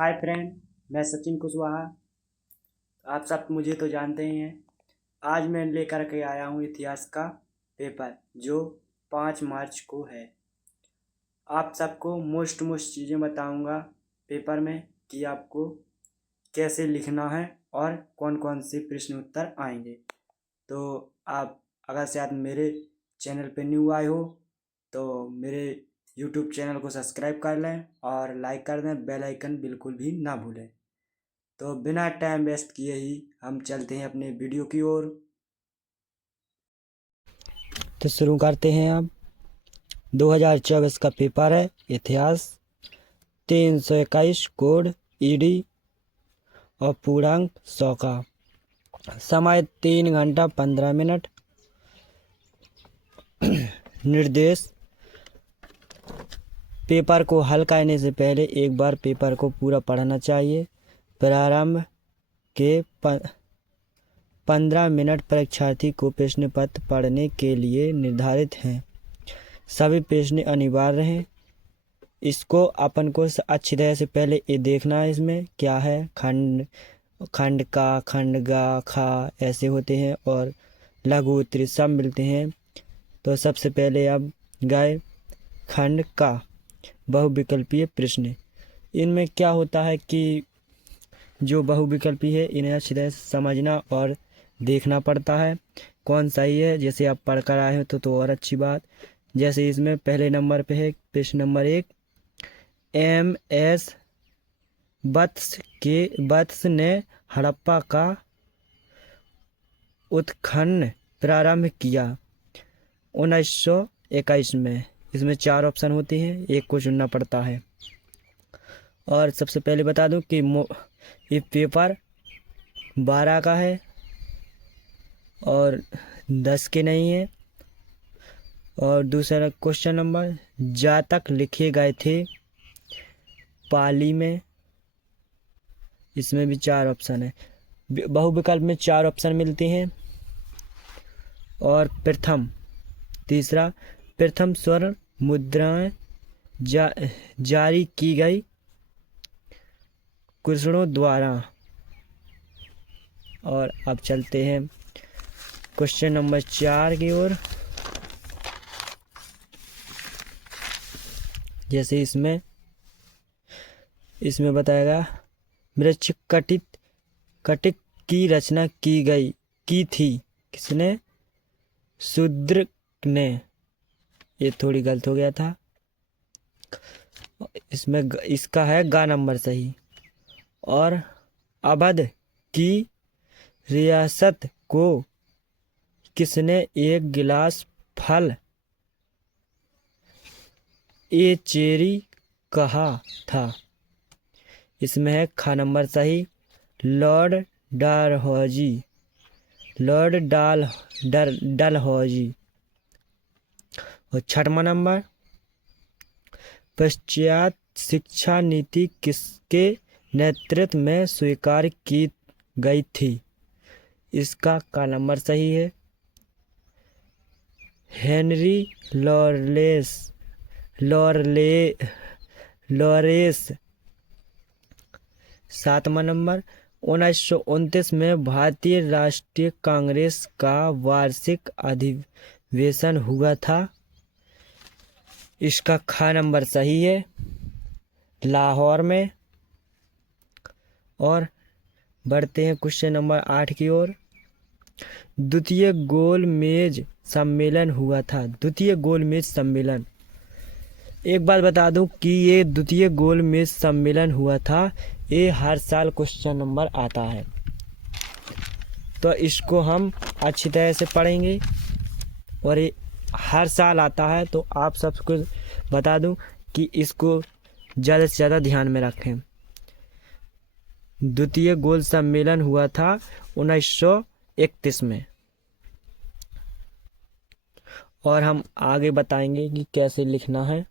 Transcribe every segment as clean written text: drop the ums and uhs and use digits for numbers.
Hi friend, मैं सचिन कुशवाहा। आप सब मुझे तो जानते ही हैं। आज मैं लेकर के आया हूँ इतिहास का पेपर जो 5 मार्च को है। आप सबको मोस्ट चीज़ें बताऊँगा पेपर में कि आपको कैसे लिखना है और कौन कौन से प्रश्न उत्तर आएंगे। तो आप अगर शायद मेरे चैनल पे न्यू आए हो तो मेरे यूट्यूब चैनल को सब्सक्राइब कर लें और लाइक कर दें, बेल आइकन बिल्कुल भी ना भूलें। तो बिना टाइम वेस्ट किए ही हम चलते हैं अपने वीडियो की ओर। तो शुरू करते हैं। अब 2024 का पेपर है इतिहास, 321 कोड ईडी और पूर्णांक 100 का समय 3 घंटा 15 मिनट। निर्देश: पेपर को हल करने से पहले एक बार पेपर को पूरा पढ़ना चाहिए। प्रारंभ के 15 मिनट परीक्षार्थी को प्रश्न पत्र पढ़ने के लिए निर्धारित हैं। सभी प्रश्न अनिवार्य हैं। इसको अपन को अच्छी तरह से पहले ये देखना है इसमें क्या है। खंड खंड का, खंड गा, खा ऐसे होते हैं और लघु उत्तरी सब मिलते हैं। तो सबसे पहले अब गए खंड का बहुविकल्पीय प्रश्न। इनमें क्या होता है कि जो बहुविकल्पी है इन्हें अच्छी तरह से समझना और देखना पड़ता है कौन सही है। जैसे आप पढ़ कर आए हो तो और अच्छी बात। जैसे इसमें पहले नंबर पे है प्रश्न नंबर 1, MS वत्स ने हड़प्पा का उत्खनन प्रारंभ किया 1921 में। इसमें 4 ऑप्शन होते हैं, एक को चुनना पड़ता है। और सबसे पहले बता दूं कि ये पेपर 12 का है और 10 के नहीं है। और दूसरा क्वेश्चन नंबर, जातक लिखे गए थे पाली में। इसमें भी 4 ऑप्शन है। बहुविकल्प में 4 ऑप्शन मिलते हैं। और तीसरा प्रथम स्वर्ण मुद्राएं जारी की गई कृष्णों द्वारा। और अब चलते हैं क्वेश्चन नंबर 4 की ओर। जैसे इसमें बताएगा वृक्ष कटिक की रचना की थी किसने? शूद्र ने। ये थोड़ी गलत हो गया था। इसमें इसका है गा नंबर सही। और अवध की रियासत को किसने एक गिलास फल ए चेरी कहा था? इसमें है खा नंबर सही, लॉर्ड डलहौजी। और 6वां नंबर, पश्चात शिक्षा नीति किसके नेतृत्व में स्वीकार की गई थी? इसका का नंबर सही है, हेनरी लॉरेस। 7वां नंबर, 1929 में भारतीय राष्ट्रीय कांग्रेस का वार्षिक अधिवेशन हुआ था। इसका खा नंबर सही है, लाहौर में। और बढ़ते हैं क्वेश्चन नंबर 8 की ओर। द्वितीय गोलमेज सम्मेलन हुआ था। द्वितीय गोलमेज सम्मेलन, एक बात बता दूं कि ये द्वितीय गोलमेज सम्मेलन हुआ था, ये हर साल क्वेश्चन नंबर आता है। तो इसको हम अच्छी तरह से पढ़ेंगे और ये हर साल आता है। तो आप सबको बता दूं कि इसको ज़्यादा से ज़्यादा ध्यान में रखें। द्वितीय गोल सम्मेलन हुआ था 1931 में। और हम आगे बताएंगे कि कैसे लिखना है।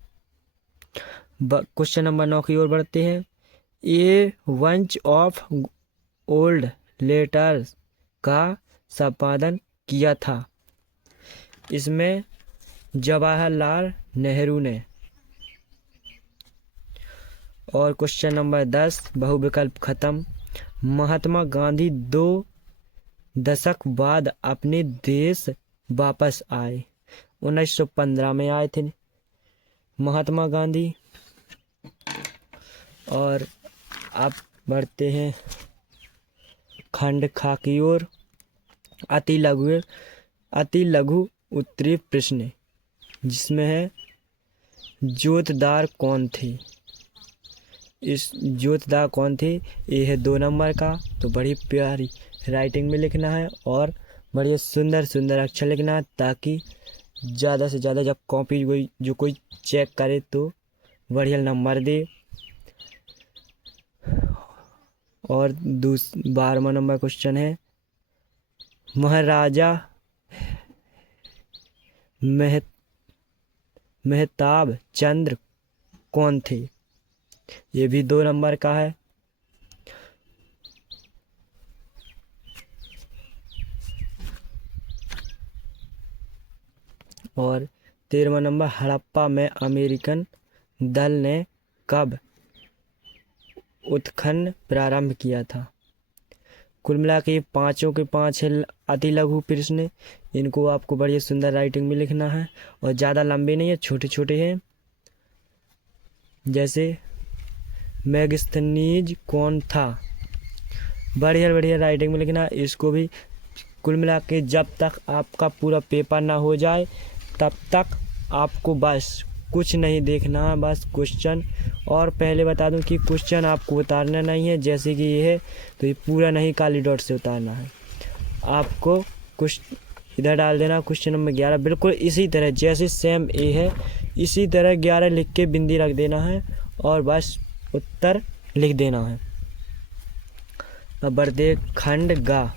क्वेश्चन नंबर 9 की ओर बढ़ते हैं। A bunch of old letters का संपादन किया था। इसमें जवाहरलाल नेहरू ने। और क्वेश्चन नंबर 10 बहुविकल्प खत्म। महात्मा गांधी 2 दशक बाद अपने देश वापस आए। 1915 में आए थे महात्मा गांधी। और आप बढ़ते हैं खंड खा की ओर। अति लघु उत्तरीय प्रश्न, जिसमें है जोतदार कौन थे। इस जोतदार कौन थे, ये है 2 नंबर का। तो बड़ी प्यारी राइटिंग में लिखना है और बड़े सुंदर सुंदर अक्षर लिखना है, ताकि ज़्यादा से ज़्यादा जब कॉपी कोई चेक करे तो बढ़िया नंबर दे। और 12वां नंबर क्वेश्चन है महाराजा मेहताब चंद्र कौन थे। ये भी 2 नंबर का है। और 13वां नंबर हड़प्पा में अमेरिकन दल ने कब उत्खनन प्रारंभ किया था। कुल मिला के 5 के 5 है अति लघु प्रश्न। इनको आपको बढ़िया सुंदर राइटिंग में लिखना है और ज़्यादा लंबे नहीं है, छोटे छोटे हैं। जैसे मैगस्थनीज कौन था, बढ़िया बढ़िया राइटिंग में लिखना है। इसको भी कुल मिला के जब तक आपका पूरा पेपर ना हो जाए तब तक आपको बस कुछ नहीं देखना है, बस क्वेश्चन। और पहले बता दूं कि क्वेश्चन आपको उतारना नहीं है, जैसे कि ये है तो ये पूरा नहीं काली डॉट से उतारना है। आपको कुछ इधर डाल देना क्वेश्चन नंबर 11, बिल्कुल इसी तरह जैसे सेम ए है इसी तरह 11 लिख के बिंदी रख देना है और बस उत्तर लिख देना है। अब बढ़ते खंड गा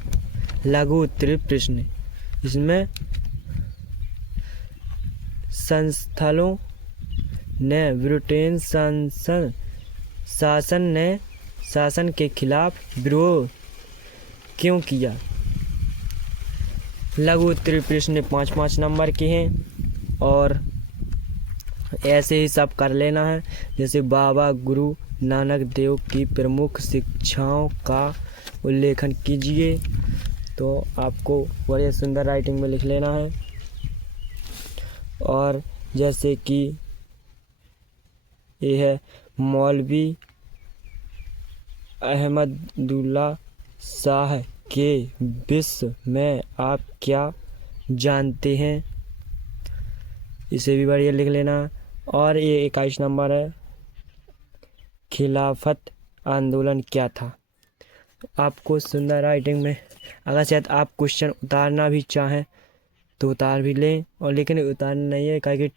लघु उत्तरीय प्रश्न। इसमें संस्थलों ने ब्रिटेन शासन के खिलाफ विरोध क्यों किया। लघु उत्तरीय प्रश्न 5-5 नंबर के हैं और ऐसे ही सब कर लेना है। जैसे बाबा गुरु नानक देव की प्रमुख शिक्षाओं का उल्लेखन कीजिए, तो आपको बड़े सुंदर राइटिंग में लिख लेना है। और जैसे कि ये है मौलवी अहमदुल्ला शाह के विषय में आप क्या जानते हैं, इसे भी बढ़िया लिख लेना। और ये 21 नंबर है खिलाफत आंदोलन क्या था। आपको सुंदर राइटिंग में अगर शायद आप क्वेश्चन उतारना भी चाहें तो उतार भी लें, और लेकिन उतारना नहीं है क्योंकि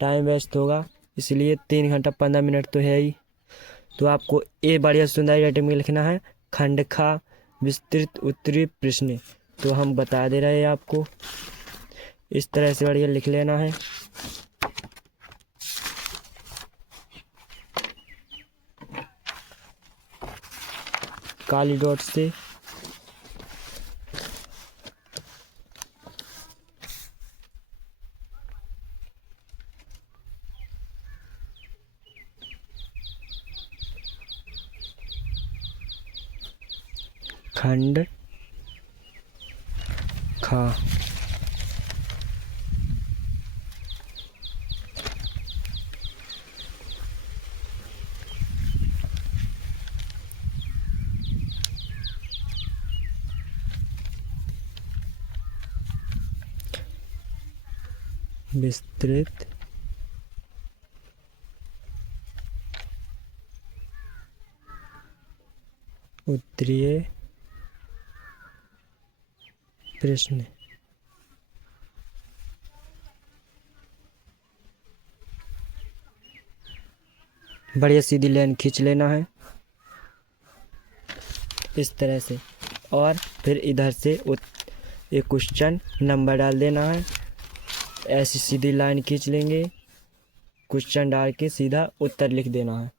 टाइम वेस्ट होगा, इसलिए 3 घंटा 15 मिनट तो है ही। तो आपको ये बढ़िया सुंदर राइटिंग में लिखना है खंड खा विस्तृत उत्तरीय प्रश्न। तो हम बता दे रहे हैं आपको, इस तरह से बढ़िया लिख लेना है। काली डॉट से खंड खा विस्तृत उत्तरीय प्रश्न। बढ़िया सीधी लाइन खींच लेना है इस तरह से, और फिर इधर से एक क्वेश्चन नंबर डाल देना है। ऐसी सीधी लाइन खींच लेंगे, क्वेश्चन डाल के सीधा उत्तर लिख देना है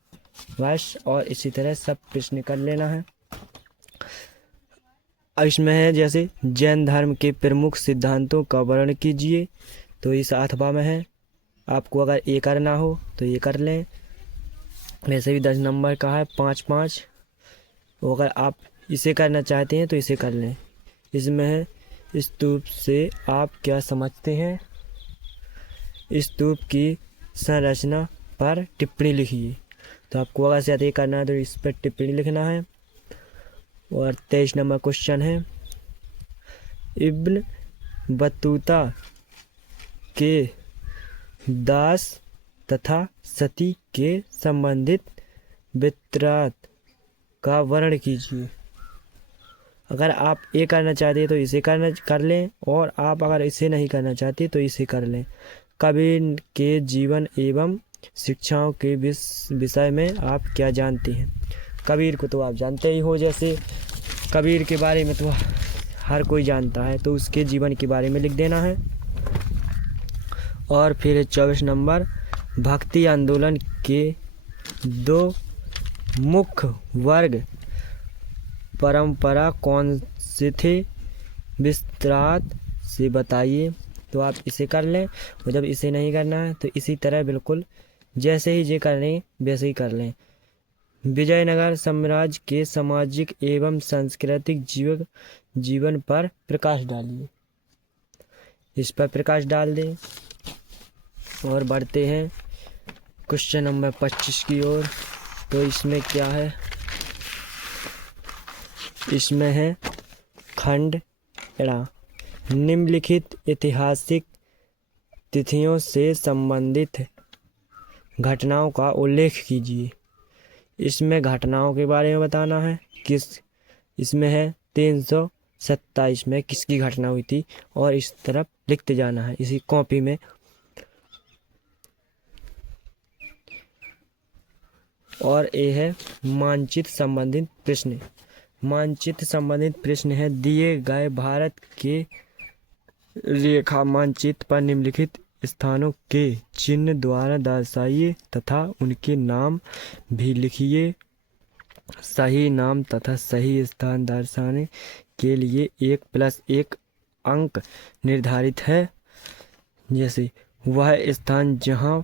बस। और इसी तरह सब प्रश्न कर लेना है। इसमें है जैसे जैन धर्म के प्रमुख सिद्धांतों का वर्णन कीजिए, तो इस 8वां में है। आपको अगर ये करना हो तो ये कर लें। वैसे भी 10 नंबर का है 5-5। तो अगर आप इसे करना चाहते हैं तो इसे कर लें। इसमें है स्तूप से आप क्या समझते हैं। स्तूप की संरचना पर टिप्पणी लिखिए। तो आपको अगर से ये करना है तो इस पर टिप्पणी लिखना है। और 23 नंबर क्वेश्चन है, इब्न बतूता के दास तथा सती के संबंधित वृत्तांत का वर्णन कीजिए। अगर आप ये करना चाहते हैं तो इसे कर लें, और आप अगर इसे नहीं करना चाहते तो इसे कर लें। कबीर के जीवन एवं शिक्षाओं के विषय में आप क्या जानते हैं। कबीर को तो आप जानते ही हो, जैसे कबीर के बारे में तो हर कोई जानता है, तो उसके जीवन के बारे में लिख देना है। और फिर 24 नंबर, भक्ति आंदोलन के 2 मुख्य वर्ग परंपरा कौन से थे, विस्तार से बताइए। तो आप इसे कर लें, और जब इसे नहीं करना है तो इसी तरह बिल्कुल जैसे ही ये कर लें वैसे ही कर लें। विजयनगर साम्राज्य के सामाजिक एवं सांस्कृतिक जीवन पर प्रकाश डालिए। इस पर प्रकाश डाल दें। और बढ़ते हैं क्वेश्चन नंबर 25 की ओर। तो इसमें क्या है, इसमें है खंड एड़ा, निम्नलिखित ऐतिहासिक तिथियों से संबंधित घटनाओं का उल्लेख कीजिए। इसमें घटनाओं के बारे में बताना है। इसमें है 327 में किसकी घटना हुई थी, और इस तरफ लिखते जाना है इसी कॉपी में। और ये है मानचित्र संबंधित प्रश्न। मानचित्र संबंधित प्रश्न है, दिए गए भारत के रेखा मानचित्र पर निम्नलिखित स्थानों के चिन्ह द्वारा दर्शाइए तथा उनके नाम भी लिखिए। सही नाम तथा सही स्थान दर्शाने के लिए 1+1 अंक निर्धारित है। जैसे वह स्थान जहां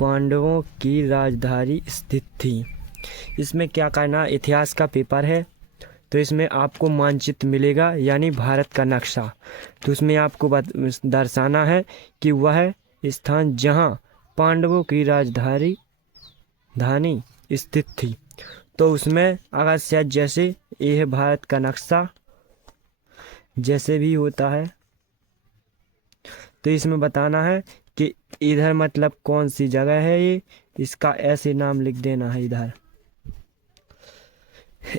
पांडवों की राजधानी स्थित थी। इसमें क्या करना, इतिहास का पेपर है तो इसमें आपको मानचित्र मिलेगा, यानी भारत का नक्शा। तो उसमें आपको दर्शाना है कि वह स्थान जहां पांडवों की राजधानी स्थित थी। तो उसमें अगर शायद जैसे ये है भारत का नक्शा, जैसे भी होता है, तो इसमें बताना है कि इधर मतलब कौन सी जगह है ये, इसका ऐसे नाम लिख देना है इधर,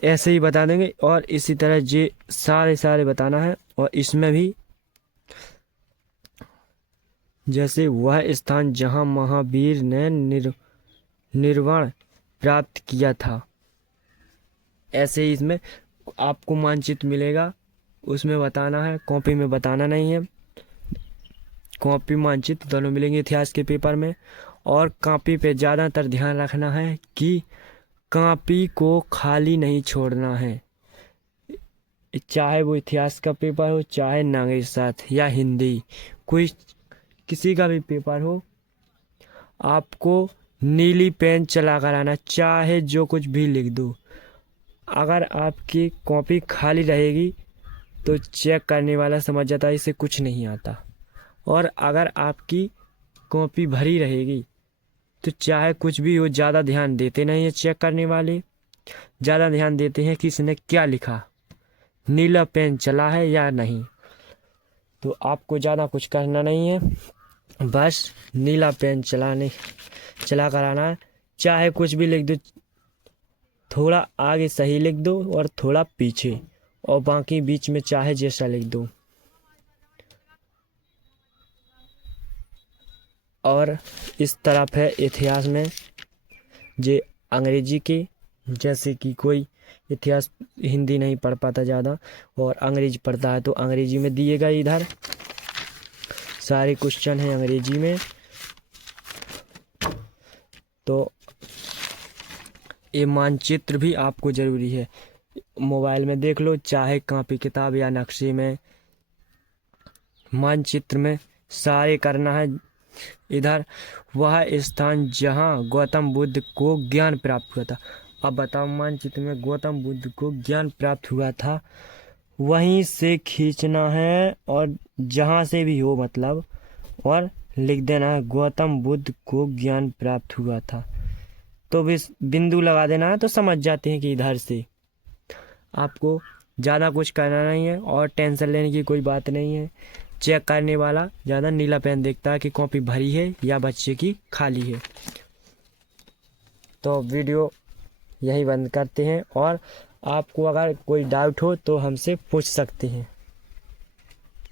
ऐसे ही बता देंगे। और इसी तरह ये सारे बताना है। और इसमें भी जैसे वह स्थान जहां महावीर ने निर्वाण प्राप्त किया था, ऐसे ही इसमें आपको मानचित्र मिलेगा, उसमें बताना है, कॉपी में बताना नहीं है। कॉपी मानचित्र दोनों मिलेंगे इतिहास के पेपर में। और कॉपी पे ज़्यादातर ध्यान रखना है कि कॉपी को खाली नहीं छोड़ना है, चाहे वो इतिहास का पेपर हो, चाहे नागरिक शास्त्र या हिंदी, कोई किसी का भी पेपर हो, आपको नीली पेन चला कर आना, चाहे जो कुछ भी लिख दो। अगर आपकी कॉपी खाली रहेगी तो चेक करने वाला समझ जाता है इसे कुछ नहीं आता। और अगर आपकी कॉपी भरी रहेगी तो चाहे कुछ भी हो, ज़्यादा ध्यान देते नहीं है चेक करने वाले, ज़्यादा ध्यान देते हैं कि इसने क्या लिखा, नीला पेन चला है या नहीं। तो आपको ज़्यादा कुछ करना नहीं है, बस नीला पेन चला कर आना है। चाहे कुछ भी लिख दो, थोड़ा आगे सही लिख दो और थोड़ा पीछे, और बाकी बीच में चाहे जैसा लिख दो। और इस तरफ है इतिहास में जे अंग्रेजी के, जैसे कि कोई इतिहास हिंदी नहीं पढ़ पाता ज़्यादा और अंग्रेजी पढ़ता है तो अंग्रेजी में दिएगा। इधर सारे क्वेश्चन हैं अंग्रेजी में, तो ये मानचित्र भी आपको ज़रूरी है। मोबाइल में देख लो, चाहे कॉपी किताब या नक्शे में, मानचित्र में सारे करना है। इधर वह स्थान जहाँ गौतम बुद्ध को ज्ञान प्राप्त हुआ था। अब बताओ मानचित्र में गौतम बुद्ध को ज्ञान प्राप्त हुआ था वहीं से खींचना है, और जहाँ से भी हो मतलब, और लिख देना है गौतम बुद्ध को ज्ञान प्राप्त हुआ था। तो भी बिंदु लगा देना है तो समझ जाते हैं कि इधर से। आपको ज़्यादा कुछ करना नहीं है और टेंशन लेने की कोई बात नहीं है। चेक करने वाला ज़्यादा नीला पेन देखता है कि कॉपी भरी है या बच्चे की खाली है। तो वीडियो यही बंद करते हैं, और आपको अगर कोई डाउट हो तो हमसे पूछ सकते हैं।